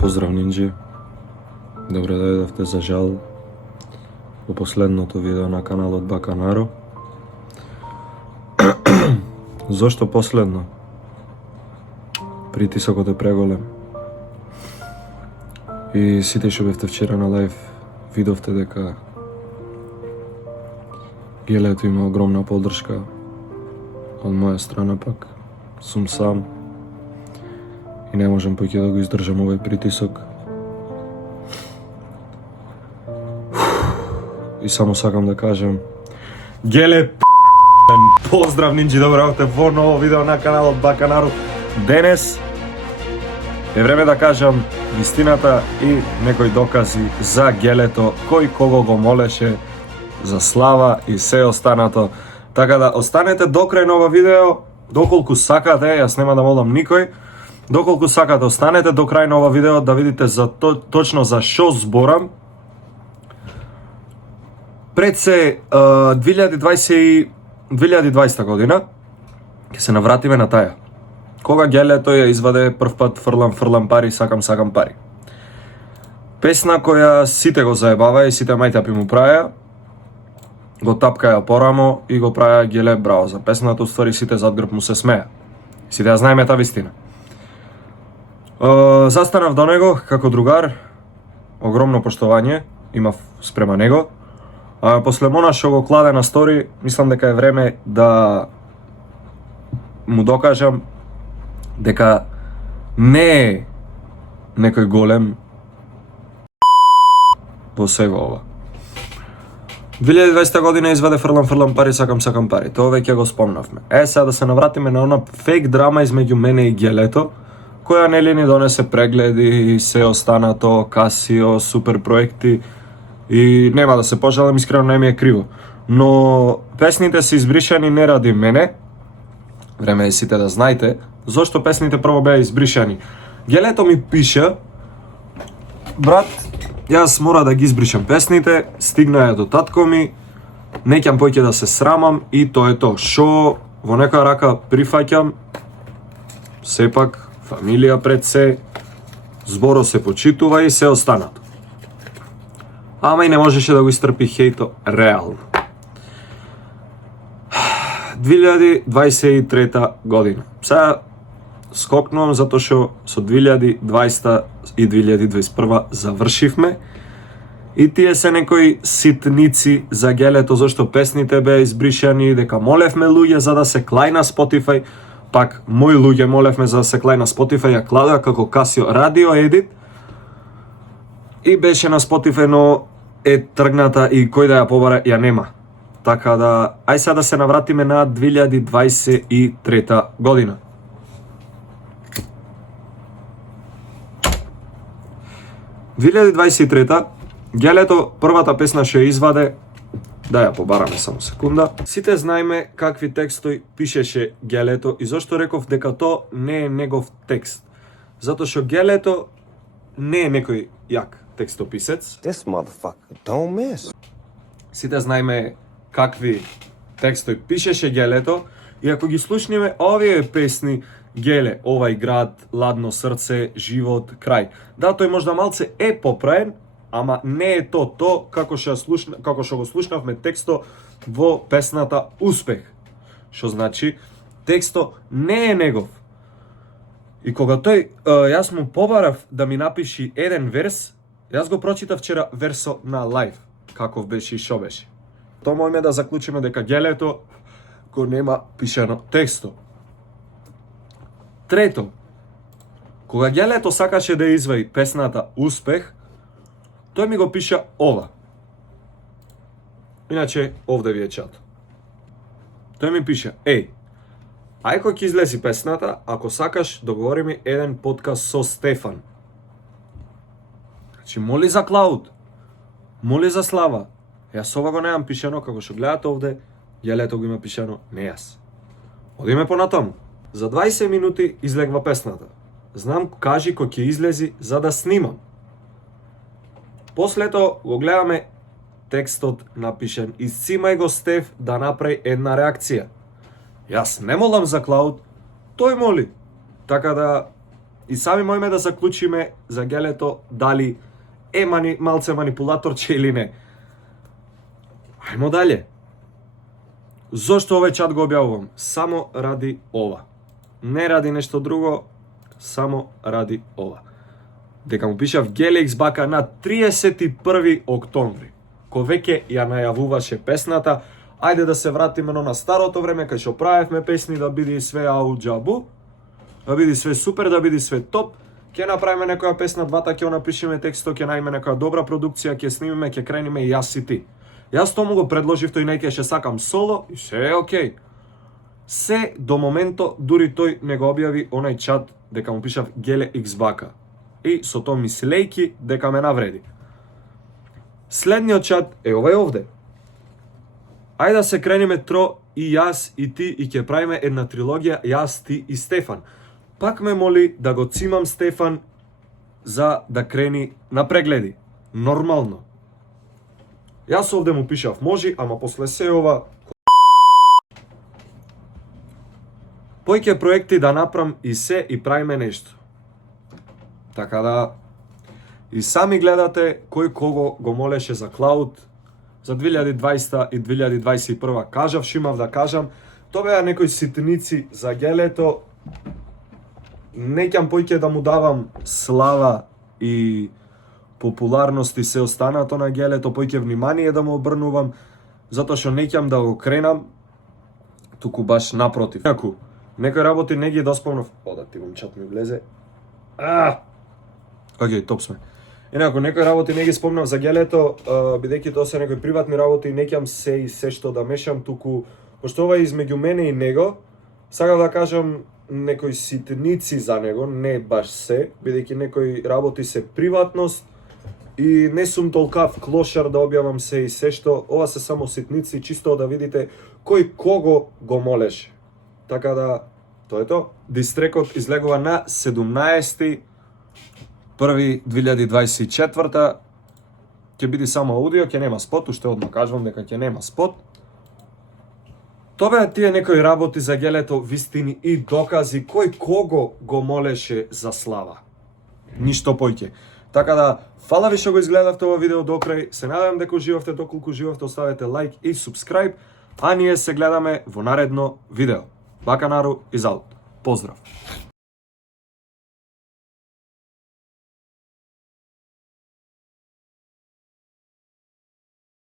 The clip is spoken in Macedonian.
Поздрав, Нинджи. Добре дојдовте за жал во последното видео на каналот Баканаро. Зошто последно? Притисокот е преголем. И сите што бевте вчера на лайв, видовте дека Гелето има огромна поддршка. Од моја страна пак сум сам и не можам поќе да го издржам овој притисок. И само сакам да кажам Геле, поздрав Нинджи, добро дојдовте во ново видео на каналот Баканаро. Денес е време да кажам вистината и некои докази за Гелето, кој кого го молеше за слава и се останато. Така да останете до крај на ова видео, доколку сакате, јас нема да молам никој, доколку сакате останете до крај на ова видео да видите за точно за што зборам. Пред се 2020 година ќе се навратиме на таја. Кога Гелето ја изваде прв пат фрлам пари, сакам пари. Песна која сите го заебава и сите мајтапи му праја, го тапкаја порамо и го праја Геле браво за песната, уствари сите зад грб му се смеја. Сите ја знаеме таа вистина. Застанав до него како другар, огромно поштовање имав спрема него. После мона што го кладе на стори, мислам дека е време да му докажам дека не е некој голем во сега ова. 2020 година изваде фрлам пари, сакам пари. Тоа веќе го спомнавме. Сега да се навратиме на она фейк драма измеѓу мене и Гелето, која нели ни донесе прегледи и се останато, Касио, супер проекти. И нема да се пожалам, искрено не ми е криво. Но песните се избришани не ради мене. Време е сите да знаете зошто песните прво беа избришани. Гелето ми пише: брат, јас мора да ги избришам песните, стигнаја до татко ми, неќам поќе да се срамам и тоа е тоа. Шо во некоја рака прифаќам, сепак фамилија пред се, зборо се почитува и се останато. Ама и не можеше да го истрпи хејто реално. 2023 година. Сега скокнувам затоа што со 2020 и 2021 завршивме и тие се некои ситници за Гелето зашто песните беа избришани, дека молевме луѓе за да се клај на Spotify, пак мои луѓе молевме за да се клај на Spotify, ја кладоа како Casio радио едит и беше на Spotify, но е тргната и кој да ја побара ја нема. Така да, ај сега да се навратиме на 2023 година. – 2023 Гелето првата песна што ја изваде, да ја побараме само секунда. Сите знаеме какви текстови пишеше Гелето и зошто реков дека тоа не е негов текст. Затоа што Гелето не е некој јак текстописец. This motherfucker don't miss. Сите знаеме какви текстови пишеше Гелето и ако ги слушнеме овие песни, Геле, овај град, ладно срце, живот, крај. Да, тој можда малце е поправен, ама не е тоа како што го слушнавме тексто во песната Успех. Што значи тексто не е негов. И кога тој јас му побарав да ми напиши еден верс, јас го прочитав вчера версо на лайв, каков беше и шо беше. Тоа можеме да заклучиме дека Гелето го нема пишано тексто. Трето, кога Гелето сакаше да извади песната Успех, тој ми го пиша ова. Иначе, овде ви е чат. Тој ми пиша: еј, ај кога ќе излези песната, ако сакаш, договори ми еден подкаст со Стефан. Значи, моли за Клауд, моли за слава. Јас ова го немам пишано, како што гледате овде, Гелето го има пишано, не јас. Одиме понатаму. За 20 минути излегва песната. Знам, кажи кој ќе излези за да снимам. После тоа го гледаме текстот напишен: исцимај го Стеф да направи една реакција. Јас не молам за Клауд, тој моли. Така да И сами можеме да заклучиме за гелето дали е малце манипулаторче или не. Ајмо далje. Зошто овој чат го објавувам? Само ради ова. Не ради нешто друго, само ради ова. Дека му пишав Геле Икс Бака на 31 октомври, кој веќе ја најавуваше песната. Ајде да се вратиме на старото време, кај што правевме песни да биде све ау џабу, да биде све супер, да биде све топ. Ќе направиме некоја песна, двата ќе напишеме текстот, ќе најме некоја добра продукција, ќе снимиме, ќе крениме и јас и ти. Јас тоа му го предложив, тој неќе ќе сакам соло и се е окей. Се до моментот дури тој не го објави онај чат дека му пишав Геле Икс Бака. И со тоа мислејки дека ме навреди. Следниот чат е овај овде. Ајде да се крениме Тро и јас и ти и ќе правиме една трилогија јас, ти и Стефан. Пак ме моли да го цимам Стефан за да крени на прегледи. Нормално. Јас овде му пишав можи, ама после се ова појќе проекти да направам и се и правиме нешто. Така да и сами гледате кој кого го молеше за Клауд за 2020 и 2021. Кажав, шимав да кажам, тоа беа некои ситници за гелето. Неќам појќе да му давам слава и популарност и се останато на гелето, појќе внимание да му обрнувам, затоа што неќам да го кренам, туку баш напротив. Инаку, некои работи не ги доспомнав. Да ти момчат ми влезе. Океј, топ сме. Инаку, некои работи не ги спомнав за гелето, бидејќи тоа се некои приватни работи, неќам се и се што да мешам, туку, пошто ова е измеѓу мене и него, сакам да кажам некои ситници за него, не баш се, бидејќи некои работи се приватност и не сум толкав клошар да објавам се и се што, ова се само ситници, чисто да видите кој кого го молеше. Така да, тоа е тоа. Дистрекот излегува на 17.1.2024. Ќе биде само аудио, ќе нема спот, уште одма кажувам дека ќе нема спот. Тоа беа тие некои работи за гелето, вистини и докази кој кого го молеше за слава. Ништо појќе. Така да, фала ви што го изгледавте ова видео до крај. Се надевам дека уживавте, доколку уживавте, оставете лайк и субскрайб, а ние се гледаме во наредно видео. Баканару из аут. Поздрав!